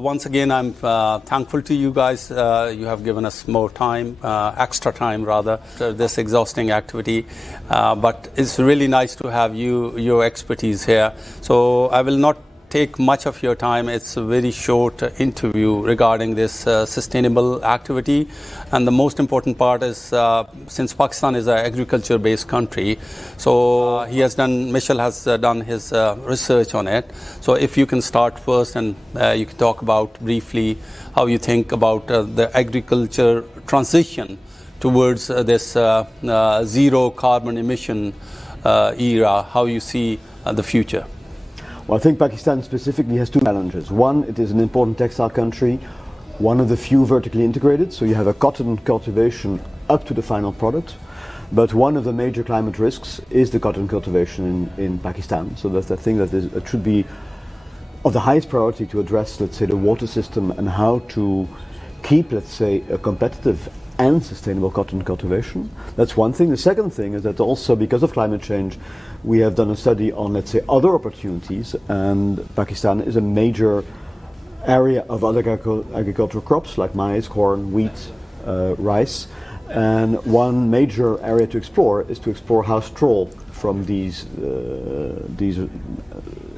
once again, I'm thankful to you guys. You have given us more time, extra time rather, for this exhausting activity. But it's really nice to have your expertise here. So I will not take much of your time. It's a very short interview regarding this sustainable activity. And the most important part is, since Pakistan is an agriculture-based country, so Michel has done his research on it. So if you can start first, and you can talk about briefly how you think about the agriculture transition towards this zero carbon emission era, how you see the future. Well, I think Pakistan specifically has two challenges. One, it is an important textile country, one of the few vertically integrated, so you have a cotton cultivation up to the final product. But one of the major climate risks is the cotton cultivation in Pakistan. So that's the thing that it should be of the highest priority to address, let's say, the water system and how to keep, let's say, a competitive and sustainable cotton cultivation. That's one thing. The second thing is that also because of climate change, we have done a study on, let's say, other opportunities, and Pakistan is a major area of other agricultural crops like maize, corn, wheat, rice. And one major area to explore is to explore how straw from these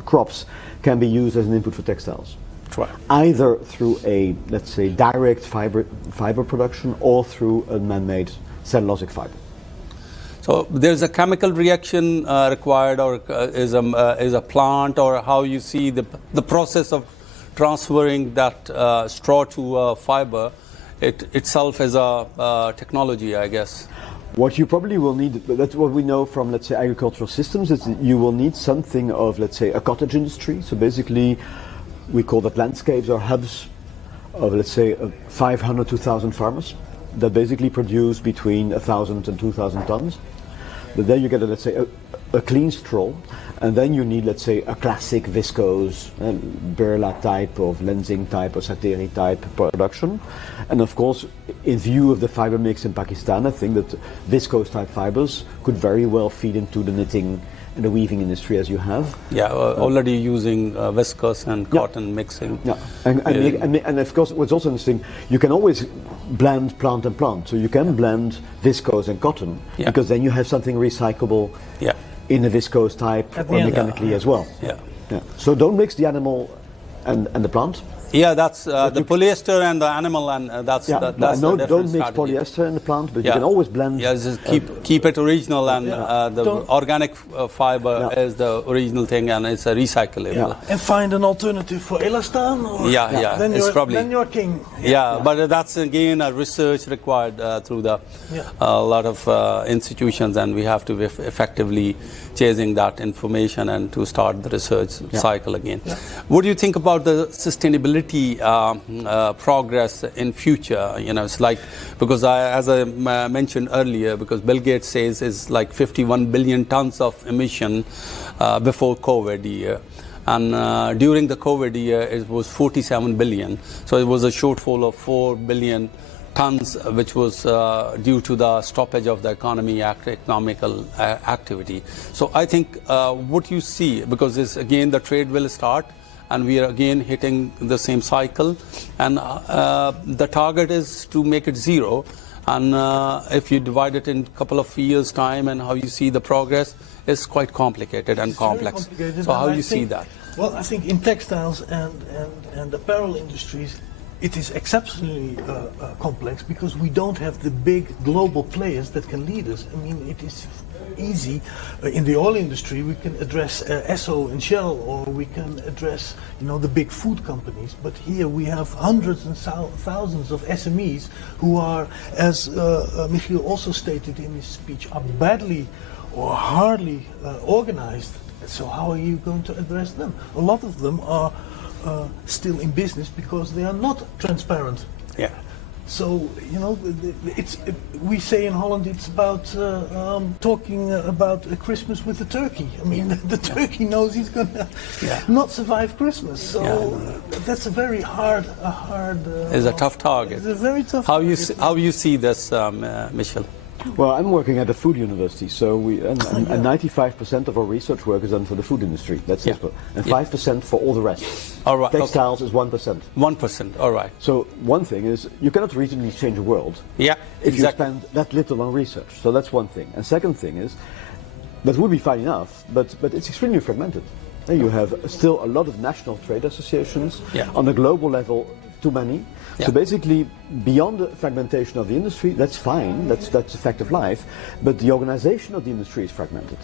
crops can be used as an input for textiles. Right. Either through a, let's say, direct fiber production or through a man-made cellulosic fiber. So there's a chemical reaction required, or is a plant, or how you see the process of transferring that straw to fiber itself as a technology, I guess. What you probably will need, that's what we know from, let's say, agricultural systems, is that you will need something of, let's say, a cottage industry. So basically, we call that landscapes or hubs of, let's say, 500 to 1,000 farmers that basically produce between 1,000 and 2,000 tons. But then you get, let's say, a clean straw, and then you need, let's say, a classic viscose, Berla type of lensing type or Sateri type production. And of course, in view of the fiber mix in Pakistan, I think that viscose type fibers could very well feed into the knitting and the weaving industry as you have. Yeah, already using viscose and cotton mixing. Yeah, and of course, what's also interesting, you can always blend plant and plant. So you can blend viscose and cotton, because then you have something recyclable in the viscose type or mechanically as well. Yeah. So don't mix the animal and the plant. Yeah, that's the polyester and the animal, and that's don't mix polyester in the plant, but you can always blend. Yeah, just keep it original, and the organic fiber is the original thing, and it's a recyclable. Yeah. And find an alternative for elastan. Or then you're king. Yeah, but that's again a research required through a lot of institutions, and we have to be effectively chasing that information and to start the research cycle again. Yeah. What do you think about the sustainability progress in future? You know, it's like, because as I mentioned earlier, because Bill Gates says it's like 51 billion tons of emission before COVID year. And during the COVID year, it was 47 billion. So it was a shortfall of 4 billion tons, which was due to the stoppage of the economical activity. So I think what you see, because this, again, the trade will start, and we are again hitting the same cycle, and the target is to make it zero. And if you divide it in a couple of years' time, and how you see the progress, is quite complicated and complex. So how you see that? Well, I think in textiles and apparel industries, it is exceptionally complex, because we don't have the big global players that can lead us. I mean, it is easy. In the oil industry, we can address Esso and Shell, or we can address, the big food companies. But here we have hundreds and thousands of SMEs who are, as Michiel also stated in his speech, are badly or hardly organized. So how are you going to address them? A lot of them are still in business because they are not transparent. Yeah. So, we say in Holland it's about talking about a Christmas with the turkey. I mean, the turkey knows he's going to not survive Christmas. So that's a very hard. It's a tough target. It's a very tough. How you see this, Michel? Well, I'm working at a food university, so and 95% of our research work is done for the food industry. That's simple. And 5% for all the rest. All right. Textiles is 1%. 1%. All right. So one thing is you cannot reasonably change the world if you spend that little on research. So that's one thing. And second thing is that would be fine enough, but it's extremely fragmented. And you have still a lot of national trade associations. On the global level, too many. So basically, beyond the fragmentation of the industry, that's fine, that's a fact of life, but the organization of the industry is fragmented.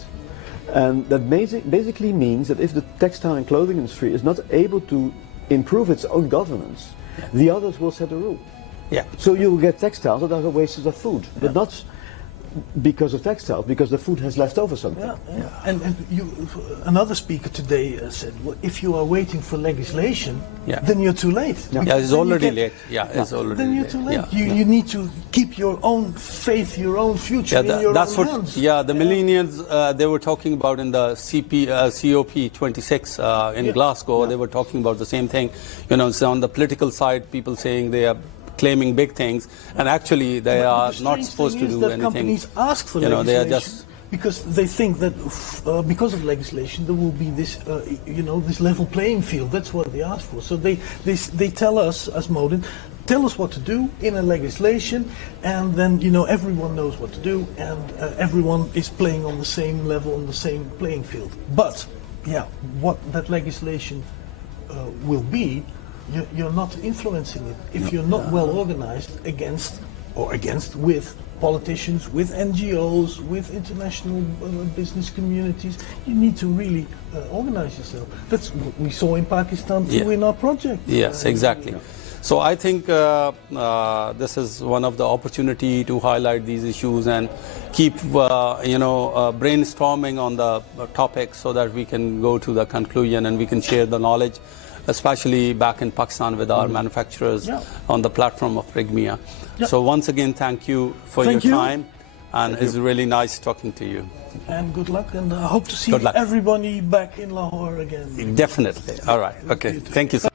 And that basically means that if the textile and clothing industry is not able to improve its own governance, the others will set the rule. So you will get textiles that are wastes of food, but not because of textiles, because the food has left over something. And another speaker today said, well, if you are waiting for legislation, then you're too late. It's already late. It's already then you're too late. You need to keep your own faith, your own future in your own hands. The millennials, they were talking about in the COP26 in Glasgow, they were talking about the same thing. You know, so on the political side, people saying they are claiming big things, and actually they are not supposed to do anything. Companies ask for legislation, they are just because they think that because of legislation there will be this, this level playing field. That's what they ask for. So they tell us as Modint, tell us what to do in a legislation, and then everyone knows what to do, and everyone is playing on the same level, on the same playing field. But what that legislation will be, you're not influencing it. If you're not well organized with politicians, with NGOs, with international business communities, you need to really organize yourself. That's what we saw in Pakistan too in our project. Yes, exactly. So I think this is one of the opportunity to highlight these issues and keep brainstorming on the topic so that we can go to the conclusion and we can share the knowledge, especially back in Pakistan with our manufacturers on the platform of PREGMEA. So once again, thank you for your time, and it's really nice talking to you. And good luck, and I hope to see everybody back in Lahore again. Definitely. All right. Okay. Thank you so much.